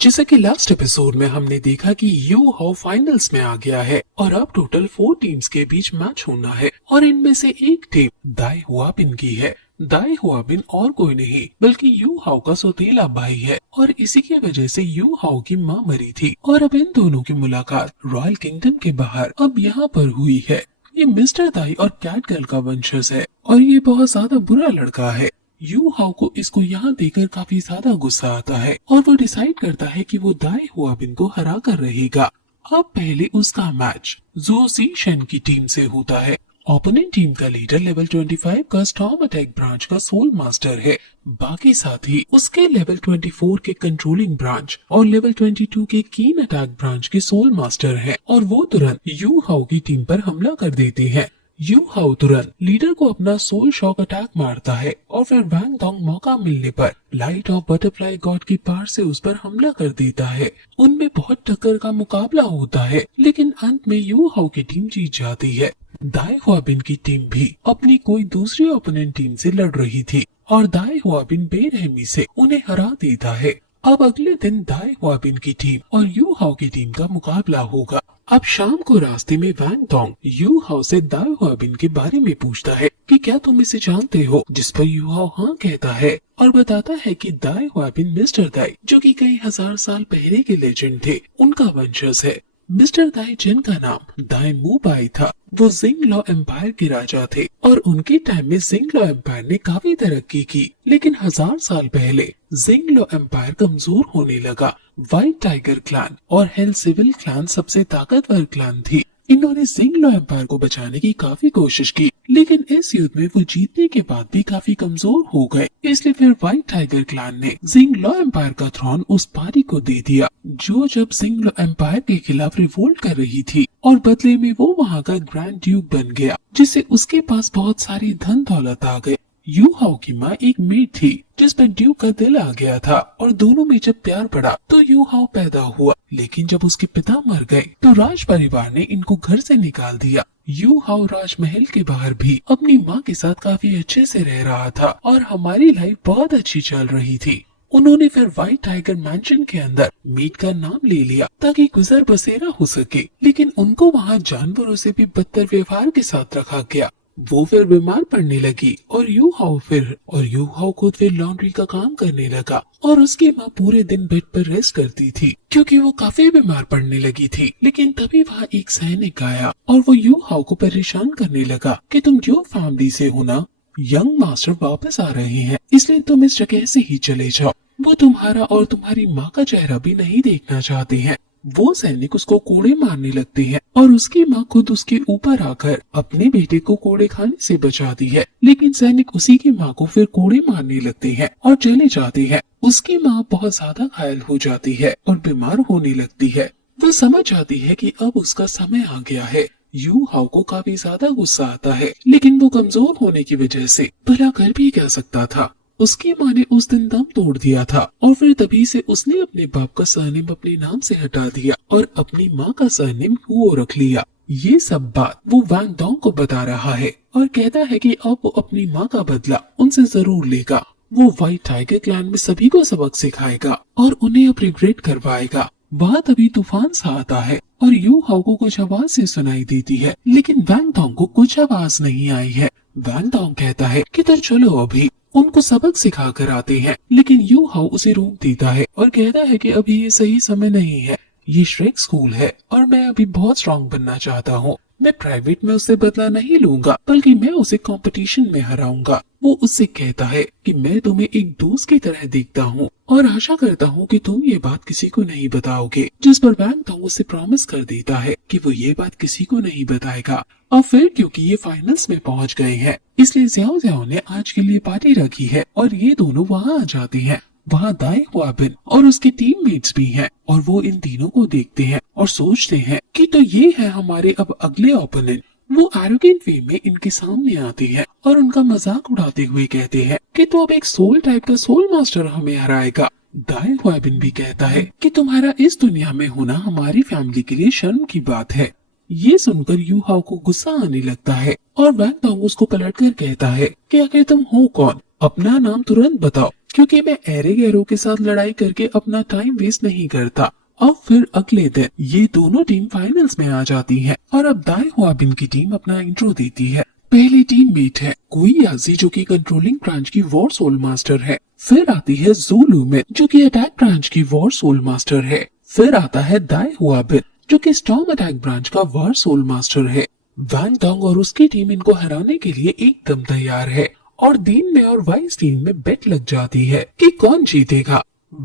जैसे कि last episode में हमने देखा कि यू हाउ फाइनल्स में आ गया है और अब टोटल 4 टीम्स के बीच मैच होना है और इनमें से एक टीम दाई हुआबिन की है। दाई हुआबिन और कोई नहीं बल्कि यू हाउ का सौतेला भाई है और इसी की वजह से यू हाउ की माँ मरी थी और अब इन दोनों की मुलाकात रॉयल किंगडम के बाहर अब यहाँ पर हुई है। ये मिस्टर दाई और कैट गर्ल का वंशज है और ये बहुत ज्यादा बुरा लड़का है। यू हाउ को इसको यहाँ देखकर काफी ज्यादा गुस्सा आता है और वो डिसाइड करता है कि वो दाई हुआबिन को हरा कर रहेगा। अब पहले उसका मैच जो सी शेन की टीम से होता है। ओपोनेंट टीम का लीडर लेवल 25 का स्टॉर्म अटैक ब्रांच का सोल मास्टर है। बाकी साथी उसके लेवल 24 के कंट्रोलिंग ब्रांच और लेवल 22 के कीन अटैक ब्रांच के सोल मास्टर है और वो तुरंत यू हाउ की टीम पर हमला कर देते हैं। यू हाउ तुरंत लीडर को अपना सोल शॉक अटैक मारता है और फिर वैंग डोंग मौका मिलने पर लाइट ऑफ बटरफ्लाई गॉड की पार से उस पर हमला कर देता है। उनमें बहुत टक्कर का मुकाबला होता है लेकिन अंत में यू हाउ की टीम जीत जाती है। दाई हुआबिन की टीम भी अपनी कोई दूसरी ओपोनेंट टीम से लड़ रही थी और दाई हुआबिन बेरहमी से उन्हें हरा देता है। अब अगले दिन दाई हुआबिन की टीम और यू हाउ की टीम का मुकाबला होगा। अब शाम को रास्ते में वैंग डोंग यू हाउ से दाई हुआबिन के बारे में पूछता है कि क्या तुम इसे जानते हो, जिस पर यू हाउ हाँ कहता है और बताता है कि दाई हुआबिन मिस्टर दाई जो कि कई हजार साल पहले के लेजेंड थे उनका वंशज है। मिस्टर दाई जिनका नाम दाई मू बाई था वो जिंग लॉ एम्पायर के राजा थे और उनके टाइम में जिंग लॉ एम्पायर ने काफी तरक्की की लेकिन 1000 साल पहले जिंग लॉ एम्पायर कमजोर होने लगा। व्हाइट टाइगर क्लैन और हेल सिविल क्लैन सबसे ताकतवर क्लैन थी। इन्होंने जिंग लॉ एम्पायर को बचाने की काफी कोशिश की लेकिन इस युद्ध में वो जीतने के बाद भी काफी कमजोर हो गए। इसलिए फिर व्हाइट टाइगर क्लैन ने जिंग लॉ एम्पायर का थ्रोन उस पारी को दे दिया जो जब जिंग लॉ एम्पायर के खिलाफ रिवोल्ट कर रही थी और बदले में वो वहाँ का ग्रैंड ड्यूक बन गया जिससे उसके पास बहुत सारी धन दौलत आ गए। यू हाउ की माँ एक मेड थी जिस पर ड्यूक का दिल आ गया था और दोनों में जब प्यार पड़ा तो यू हाउ पैदा हुआ लेकिन जब उसके पिता मर गए तो राज परिवार ने इनको घर से निकाल दिया। यू हाउ राजमहल के बाहर भी अपनी माँ के साथ काफी अच्छे से रह रहा था और हमारी लाइफ बहुत अच्छी चल रही थी। उन्होंने फिर व्हाइट टाइगर मैंशन के अंदर मीट का नाम ले लिया ताकि गुजर बसेरा हो सके लेकिन उनको वहाँ जानवरों से भी बदतर व्यवहार के साथ रखा गया। वो फिर बीमार पड़ने लगी और यू हाउ खुद फिर लॉन्ड्री का काम करने लगा और उसकी माँ पूरे दिन बेड पर रेस्ट करती थी क्योंकि वो काफी बीमार पड़ने लगी थी। लेकिन तभी वहाँ एक सैनिक आया और वो यू हाउ को परेशान करने लगा कि तुम जो फैमिली से हो ना, यंग मास्टर वापस आ रहे हैं इसलिए तुम इस जगह से ही चले जाओ। वो तुम्हारा और तुम्हारी माँ का चेहरा भी नहीं देखना चाहते हैं। वो सैनिक उसको कोड़े मारने लगते हैं और उसकी माँ खुद उसके ऊपर आकर अपने बेटे को कोड़े खाने से बचाती है लेकिन सैनिक उसी की माँ को फिर कोड़े मारने लगते हैं और चले जाते हैं। उसकी माँ बहुत ज्यादा घायल हो जाती है और बीमार होने लगती है। वो समझ जाती है कि अब उसका समय आ गया है। यू हाउ को काफी ज्यादा गुस्सा आता है लेकिन वो कमजोर होने की वजह से भला कर भी क्या सकता था। उसकी माँ ने उस दिन दम तोड़ दिया था और फिर तभी से उसने अपने बाप का सरनेम अपने नाम से हटा दिया और अपनी माँ का सरनेम हुओ रख लिया। ये सब बात वो वैंग डोंग को बता रहा है और कहता है कि अब वो अपनी माँ का बदला उनसे जरूर लेगा। वो व्हाइट टाइगर क्लैन में सभी को सबक सिखाएगा और उन्हें अब रिग्रेट करवाएगा। वहाँ तभी तूफान सा आता है और यू हाउ को कुछ आवाज से सुनाई देती है लेकिन वैंग डोंग को कुछ आवाज नहीं आई है। वैंग डोंग कहता है कि तो चलो अभी उनको सबक सिखा कर आते हैं लेकिन यू हाउ उसे रोक देता है और कहता है कि अभी ये सही समय नहीं है। ये श्रेक स्कूल है और मैं अभी बहुत स्ट्रॉन्ग बनना चाहता हूँ। मैं प्राइवेट में उससे बदला नहीं लूंगा बल्कि मैं उसे कंपटीशन में हराऊंगा। वो उससे कहता है कि मैं तुम्हें एक दोस्त की तरह देखता हूँ और आशा करता हूँ कि तुम ये बात किसी को नहीं बताओगे। जिस पर वैंग डोंग उसे प्रॉमिस कर देता है कि वो ये बात किसी को नहीं बताएगा। और फिर क्योंकि ये फाइनल्स में पहुँच गए हैं इसलिए ज़्याओ ज़्याओ ने आज के लिए पार्टी रखी है और ये दोनों वहाँ आ जाते हैं। वहाँ दाई हुआबिन और उसके टीममेट्स भी हैं और वो इन तीनों को देखते हैं और सोचते हैं कि तो ये है हमारे अब अगले ओपोनेंट। वो एरोगेंट वे में इनके सामने आते हैं और उनका मजाक उड़ाते हुए कहते हैं कि तो अब एक सोल टाइप का सोल मास्टर हमें हराएगा। दाई हुआबिन भी कहता है कि तुम्हारा इस दुनिया में होना हमारी फैमिली के लिए शर्म की बात है। ये सुनकर यू हाउ को गुस्सा आने लगता है और वैंग डोंग उसको पलटकर कहता है कि आखिर तुम हो कौन, अपना नाम तुरंत बताओ। क्योंकि मैं एरिक एरो के साथ लड़ाई करके अपना टाइम वेस्ट नहीं करता। अब फिर अगले दिन ये दोनों टीम फाइनल्स में आ जाती है और अब दाई हुआबिन की टीम अपना इंट्रो देती है। पहली टीम मेट है कुईयाजी जो कि कंट्रोलिंग ब्रांच की वॉर सोल मास्टर है। फिर आती है ज़ुलुमिन जो कि अटैक ब्रांच की वॉर सोल मास्टर है। फिर आता है दाई हुआबिन जो कि स्टॉर्म अटैक ब्रांच का वॉर सोल मास्टर है। वैंग डोंग और उसकी टीम इनको हराने के लिए एकदम तैयार है और दीन में और वाइस टीम में बेट लग जाती है कि कौन जीतेगा।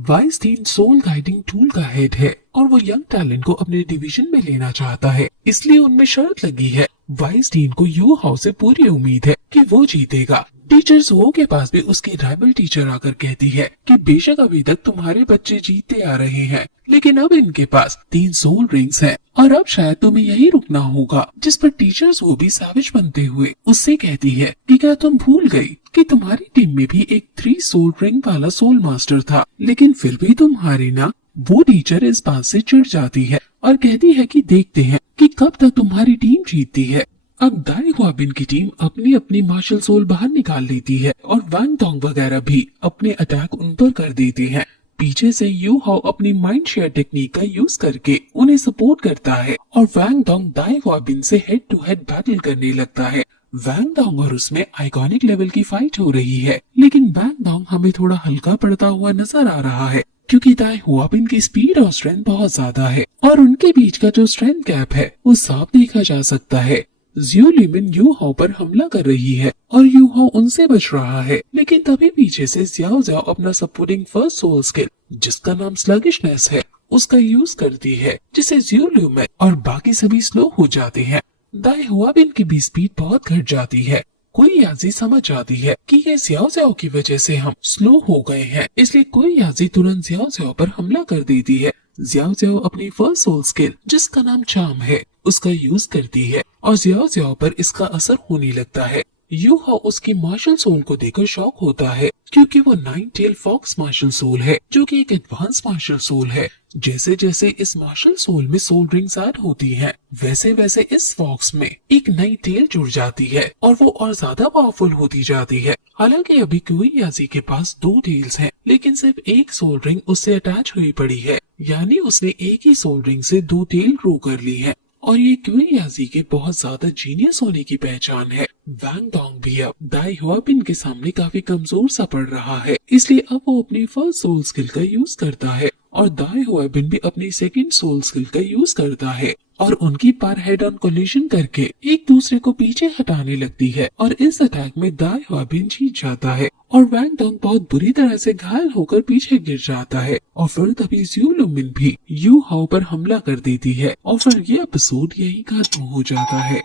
Vice team sole guiding tool का हेड है और वो यंग टैलेंट को अपने डिवीजन में लेना चाहता है, इसलिए उनमें शर्त लगी है। वाइस टीम को यू हाउ से पूरी उम्मीद है कि वो जीतेगा। टीचर वो के पास भी उसकी राइवल टीचर आकर कहती है कि बेशक अभी तक तुम्हारे बच्चे जीतते आ रहे हैं, लेकिन अब इनके पास 3 सोल रिंग्स हैं और अब शायद तुम्हें यही रुकना होगा। जिस पर टीचर्स वो भी साविज बनते हुए उससे कहती है कि क्या तुम भूल गई कि तुम्हारी टीम में भी एक 3 सोल रिंग वाला सोल मास्टर था, लेकिन फिर भी तुम हारी ना। वो टीचर इस बात से चिढ़ जाती है और कहती है कि देखते हैं कि कब तक तुम्हारी टीम जीतती है। अब दाई हुआबिन की टीम अपनी अपनी मार्शल सोल बाहर निकाल लेती है और वैंग डोंग वगैरह भी अपने अटैक उन पर कर देते हैं। पीछे से यू हाउ अपनी माइंड शेयर टेक्निक का यूज करके उन्हें सपोर्ट करता है और वैंग डोंग दाई हुआबिन से हेड टू हेड बैटल करने लगता है। वैंग डोंग और उसमें आइकॉनिक लेवल की फाइट हो रही है, लेकिन वैंग डोंग हमें थोड़ा हल्का पड़ता हुआ नजर आ रहा है क्योंकि दाई हुआबिन की स्पीड और स्ट्रेंथ बहुत ज्यादा है और उनके बीच का जो स्ट्रेंथ गैप है वो साफ देखा जा सकता है। ज़ुलुमिन यू हाउ पर हमला कर रही है और यू हाउ उनसे बच रहा है, लेकिन तभी पीछे से ज़्याओ ज़्याओ अपना सपोर्टिंग फर्स्ट सोल स्किल जिसका नाम स्लगिशनेस है उसका यूज करती है, जिसे ज़ुलुमिन और बाकी सभी स्लो हो जाते हैं। दाई हुआबिन की भी स्पीड बहुत घट जाती है। कुईयाजी समझ जाती है कि ये ज़्याओ ज़्याओ की वजह से हम स्लो हो गए हैं, इसलिए कुईयाजी तुरंत ज़्याओ ज़्याओ पर हमला कर देती है। ज़्याओ ज़्याओ अपनी फर्स्ट सोल स्किल जिसका नाम चार्म है उसका यूज करती है और ज़्याओ ज़्याओ पर इसका असर होने लगता है। यू हाउ उसकी मार्शल सोल को देखकर शॉक होता है क्योंकि वो 9 टेल फॉक्स मार्शल सोल है जो कि एक एडवांस मार्शल सोल है। जैसे जैसे इस मार्शल सोल में सोल रिंग्स ऐड होती हैं, वैसे वैसे इस फॉक्स में एक नई टेल जुड़ जाती है और वो और ज्यादा पावरफुल होती जाती है। हालांकि अभी कुईयाजी के पास 2 टेल्स हैं, लेकिन सिर्फ एक सोल रिंग उससे अटैच हुई पड़ी है, यानी उसने एक ही सोल रिंग से 2 टेल ग्रो कर ली है और ये कुईयाजी के बहुत ज्यादा जीनियस होने की पहचान है। वैंग डोंग भी अब दाई हुआबिन के सामने काफी कमजोर सा पड़ रहा है, इसलिए अब वो अपनी फर्स्ट सोल स्किल का यूज करता है और दाई हुआबिन भी अपनी सेकंड सोल स्किल का यूज करता है और उनकी पार हेड ऑन कोलिजन करके एक दूसरे को पीछे हटाने लगती है और इस अटैक में दाई हुआबिन जीत जाता है और वैंग डोंग बहुत बुरी तरह से घायल होकर पीछे गिर जाता है और फिर तभी ज़ुलुमिन भी यू हाउ पर हमला कर देती है और फिर ये एपिसोड यही खत्म हो जाता है।